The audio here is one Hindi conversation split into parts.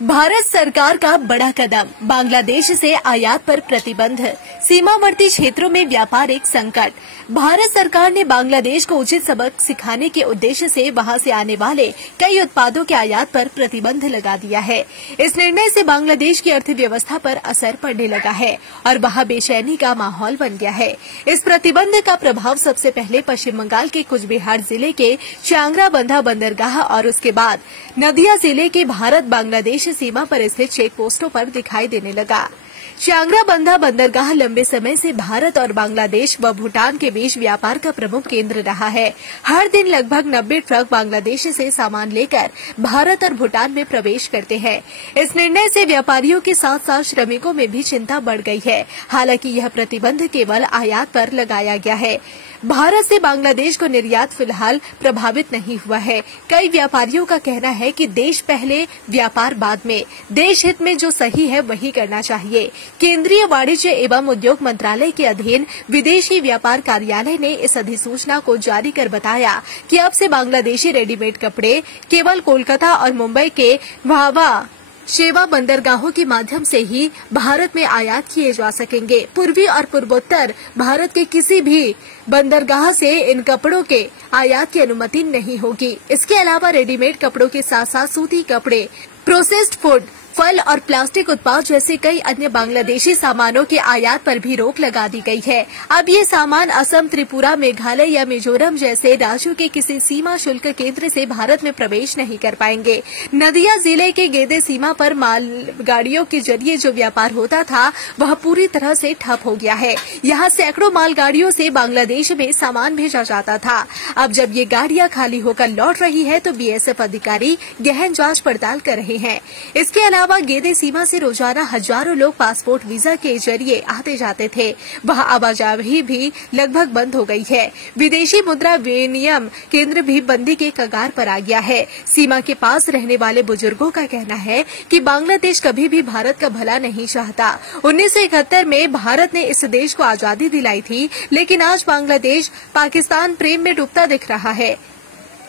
भारत सरकार का बड़ा कदम, बांग्लादेश से आयात पर प्रतिबंध, सीमावर्ती क्षेत्रों में व्यापारिक संकट। भारत सरकार ने बांग्लादेश को उचित सबक सिखाने के उद्देश्य से वहां से आने वाले कई उत्पादों के आयात पर प्रतिबंध लगा दिया है। इस निर्णय से बांग्लादेश की अर्थव्यवस्था पर असर पड़ने लगा है और वहां बेचैनी का माहौल बन गया है। इस प्रतिबंध का प्रभाव सबसे पहले पश्चिम बंगाल के कुचबिहार जिले के चांगराबंधा बंदरगाह और उसके बाद नदिया जिले के भारत बांग्लादेश सीमा पर स्थित चेक पोस्टों पर दिखाई देने लगा। चांगराबंधा बंदरगाह लंबे समय से भारत और बांग्लादेश व भूटान के बीच व्यापार का प्रमुख केंद्र रहा है। हर दिन लगभग 90 ट्रक बांग्लादेश से सामान लेकर भारत और भूटान में प्रवेश करते हैं। इस निर्णय से व्यापारियों के साथ साथ श्रमिकों में भी चिंता बढ़ गई है। हालांकि यह प्रतिबंध केवल आयात पर लगाया गया है। भारत से बांग्लादेश को निर्यात फिलहाल प्रभावित नहीं हुआ है। कई व्यापारियों का कहना है कि देश पहले व्यापार बाद में, देश हित में जो सही है वही करना चाहिए। केंद्रीय वाणिज्य एवं उद्योग मंत्रालय के अधीन विदेशी व्यापार कार्यालय ने इस अधिसूचना को जारी कर बताया कि अब से बांग्लादेशी रेडीमेड कपड़े केवल कोलकाता और मुंबई के वाहवा शेवा बंदरगाहों के माध्यम से ही भारत में आयात किए जा सकेंगे। पूर्वी और पूर्वोत्तर भारत के किसी भी बंदरगाह से इन कपड़ों के आयात की अनुमति नहीं होगी। इसके अलावा रेडीमेड कपड़ों के साथ साथ सूती कपड़े, प्रोसेस्ड फूड, फल और प्लास्टिक उत्पाद जैसे कई अन्य बांग्लादेशी सामानों के आयात पर भी रोक लगा दी गई है। अब ये सामान असम, त्रिपुरा, मेघालय या मिजोरम जैसे राज्यों के किसी सीमा शुल्क केंद्र से भारत में प्रवेश नहीं कर पाएंगे। नदिया जिले के गेदे सीमा पर मालगाड़ियों के जरिए जो व्यापार होता था वह पूरी तरह से ठप हो गया है। यहाँ सैकड़ों मालगाड़ियों से बांग्लादेश में सामान भेजा जाता था। अब जब ये गाड़ियां खाली होकर लौट रही है तो BSF अधिकारी गहन जांच पड़ताल कर रहे हैं। इसके अलावा गेदे सीमा से रोजाना हजारों लोग पासपोर्ट वीजा के जरिए आते जाते थे। वहां आवाजाही भी लगभग बंद हो गई है। विदेशी मुद्रा विनिमय केंद्र भी बंदी के कगार पर आ गया है। सीमा के पास रहने वाले बुजुर्गों का कहना है कि बांग्लादेश कभी भी भारत का भला नहीं चाहता। 1971 में भारत ने इस देश को आजादी दिलाई थी, लेकिन आज बांग्लादेश पाकिस्तान प्रेम में डूबता दिख रहा है।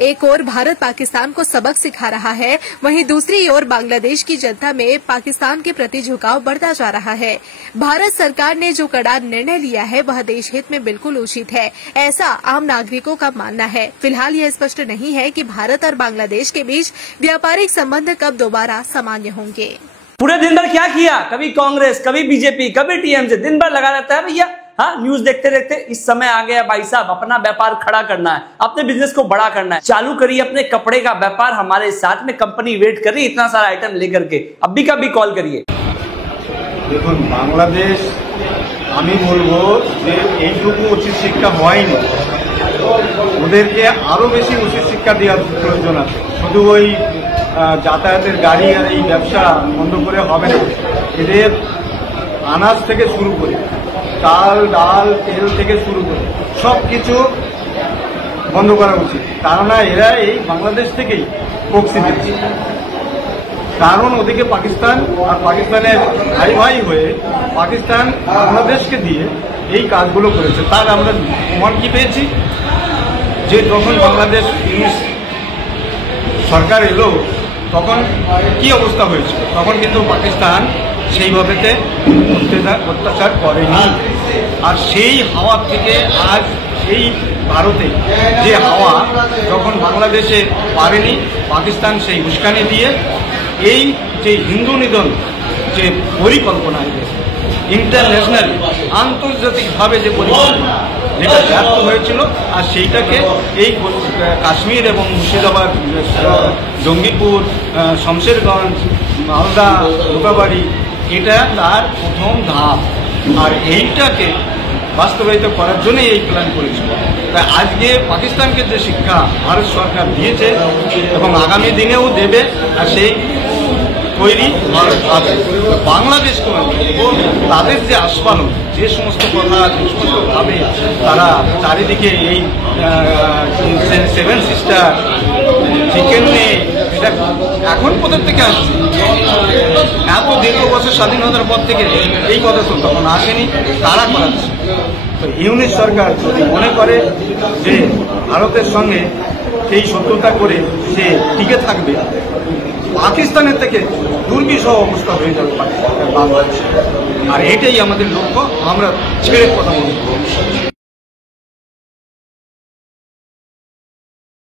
एक ओर भारत पाकिस्तान को सबक सिखा रहा है, वहीं दूसरी ओर बांग्लादेश की जनता में पाकिस्तान के प्रति झुकाव बढ़ता जा रहा है। भारत सरकार ने जो कड़ा निर्णय लिया है वह देश हित में बिल्कुल उचित है, ऐसा आम नागरिकों का मानना है। फिलहाल यह स्पष्ट नहीं है कि भारत और बांग्लादेश के बीच व्यापारिक संबंध कब दोबारा सामान्य होंगे। पूरे दिन भर क्या किया, कभी कांग्रेस, कभी बीजेपी, कभी TMC, दिन भर लगा रहता है भैया। हाँ, न्यूज देखते देखते इस समय आ गया भाई साहब, अपना व्यापार खड़ा करना है, अपने बिजनेस को बड़ा करना है। चालू करिए अपने कपड़े का व्यापार हमारे साथ में, कंपनी वेट कर रही है इतना सारा आइटम लेकर के। अभी का भी कॉल करिए। देखो बांग्लादेश আমি বলবো যে এইটুকু উচিত শিক্ষা হয়নি, ওদেরকে আরো বেশি উচিত শিক্ষা দেওয়ার প্রয়োজন আছে। শুধু ওই যাতায়াতের গাড়ি আর এই ব্যবসা বন্ধ করে হবে না। এদের আনাজ থেকে শুরু করে চাল, ডাল, তেল থেকে শুরু করে সবকিছু বন্ধ করা উচিত। কারণ এরা এই বাংলাদেশ থেকেই প্রক্সি দিচ্ছে। কারণ ওদিকে পাকিস্তান আর পাকিস্তানের ভাই ভাই হয়ে পাকিস্তান বাংলাদেশকে দিয়ে এই কাজগুলো করেছে। তার আমরা প্রমাণ কি পেয়েছি যে যখন বাংলাদেশ সরকার এলো তখন কি অবস্থা হয়েছিল। তখন কিন্তু পাকিস্তান সেইভাবেতে অত্যাচার করেনি। আর সেই হাওয়া থেকে আজ এই ভারতে যে হাওয়া যখন বাংলাদেশে পারেনি, পাকিস্তান সেই উস্কানি দিয়ে এই যে হিন্দু নিধন যে পরিকল্পনা ইন্টারন্যাশনাল আন্তর্জাতিকভাবে যে পরিকল্পনা যেটা ব্যর্থ হয়েছিল, আর সেইটাকে এই কাশ্মীর এবং মুর্শিদাবাদ, জঙ্গিপুর, শমশেরগঞ্জ, মালদা, লোকাবাড়ি এটা তার প্রথম ধাপ। আর এইটাকে বাস্তবায়িত করার জন্যই এই প্ল্যান করেছিল। তাই আজকে পাকিস্তানকে যে শিক্ষা ভারত সরকার দিয়েছে এবং আগামী দিনেও দেবে, আর সেই তৈরি আছে। বাংলাদেশকে তাদের যে আস্ফালন, যে সমস্ত কথা, যে সমস্ত ভাবে তারা চারিদিকে এই 7 সিস্টার, চিকেন নেই, এটা এখন কোথার থেকে আসছে? এত দীর্ঘ বছর স্বাধীনতার পর থেকে এই কথা তো তখন আসেনি, তারা করাচ্ছে। তো ইউনিট সরকার যদি মনে করে যে ভারতের সঙ্গে এই শত্রুতা করে সে টিকে থাকবে, পাকিস্তানের থেকে দুর্বিষহ অবস্থা হয়ে যাবে বাংলাদেশে। আর এটাই আমাদের লক্ষ্য, আমরা ছেড়ে কথা বলবো।